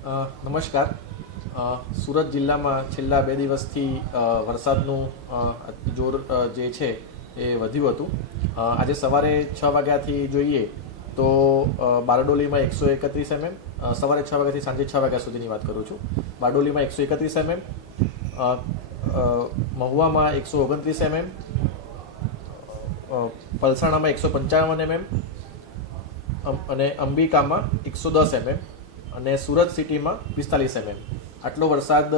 નમસ્કાર. સુરત જિલ્લામાં છેલ્લા 2 દિવસથી વરસાદનું જોર જે છે એ વધ્યું હતું. આજે સવારે 6 વાગ્યાથી જોઈએ તો બારડોલીમાં 131 mm, સવારે 6 વાગ્યાથી સાંજે 6 વાગ્યા સુધીની વાત કરું છું. બારડોલીમાં 131 mm, મહુવામાં 129 mm, પલસાણામાં 155 mm અને અંબિકામાં 110 mm અને સુરત સિટીમાં 45 mm આટલો વરસાદ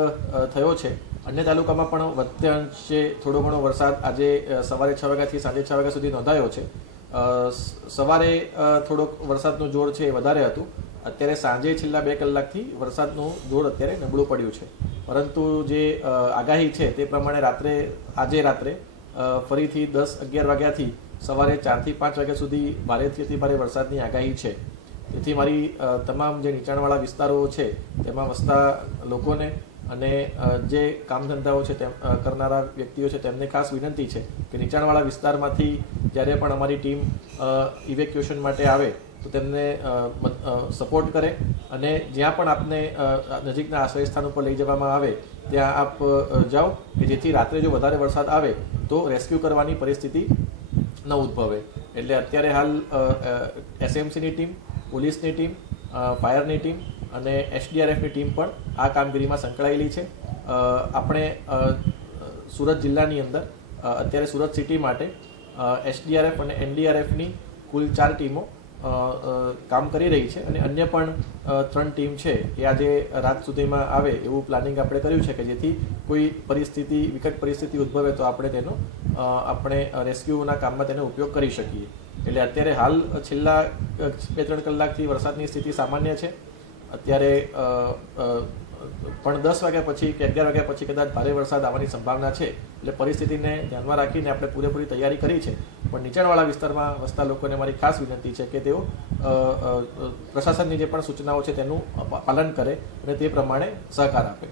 થયો છે. અન્ય તાલુકામાં પણ વધતે અંશે થોડો ઘણો વરસાદ આજે સવારે 6 વાગ્યાથી સાંજે 6 વાગ્યા સુધી નોંધાયો છે. સવારે થોડોક વરસાદનું જોર છે એ વધારે હતું. અત્યારે સાંજે છેલ્લા 2 કલાકથી વરસાદનું જોર અત્યારે નબળું પડ્યું છે. પરંતુ જે આગાહી છે તે પ્રમાણે આજે રાત્રે ફરીથી 10-11 વાગ્યાથી સવારે 4થી 5 વાગ્યા સુધી ભારેથી અતિ ભારે વરસાદની આગાહી છે. તેથી મારી તમામ જે નીચાણવાળા વિસ્તારો છે તેમાં વસતા લોકોને અને જે કામ ધંધાઓ છે તેમ કરનારા વ્યક્તિઓ છે તેમને ખાસ વિનંતી છે કે નીચાણવાળા વિસ્તારમાંથી જ્યારે પણ અમારી ટીમ ઇવેક્યુએશન માટે આવે તો તેમને સપોર્ટ કરે અને જ્યાં પણ આપને નજીકના આશ્રય સ્થાન ઉપર લઈ જવામાં આવે ત્યાં આપ જાઓ કે જેથી રાત્રે જો વધારે વરસાદ આવે તો રેસ્ક્યુ કરવાની પરિસ્થિતિ ન ઉદ્ભવે. એટલે અત્યારે હાલ એસએમસીની ટીમ, પોલીસની ટીમ, ફાયરની ટીમ અને એસડીઆરએફની ટીમ પણ આ કામગીરીમાં સંકળાયેલી છે. આપણે સુરત જિલ્લાની અંદર અત્યારે સુરત સિટી માટે એસડીઆરએફ અને એનડીઆરએફની કુલ 4 ટીમો કામ કરી રહી છે અને અન્ય પણ 3 ટીમ છે એ આજે રાત સુધીમાં આવે એવું પ્લાનિંગ આપણે કર્યું છે કે જેથી કોઈ વિકટ પરિસ્થિતિ ઉદ્ભવે તો આપણે રેસ્ક્યુના કામમાં તેનો ઉપયોગ કરી શકીએ. એટલે અત્યારે હાલ છેલ્લા 2-3 કલાકથી વરસાદની સ્થિતિ સામાન્ય છે. અત્યારે પણ 10 વાગ્યા પછી કે 11 વાગ્યા પછી કદાચ ભારે વરસાદ આવવાની સંભાવના છે. એટલે પરિસ્થિતિને ધ્યાનમાં રાખીને આપણે પૂરેપૂરી તૈયારી કરી છે. પણ નીચાણવાળા વિસ્તારમાં વસતા લોકોને મારી ખાસ વિનંતી છે કે તેઓ પ્રશાસનની જે પણ સૂચનાઓ છે તેનું પાલન કરે અને તે પ્રમાણે સહકાર આપે.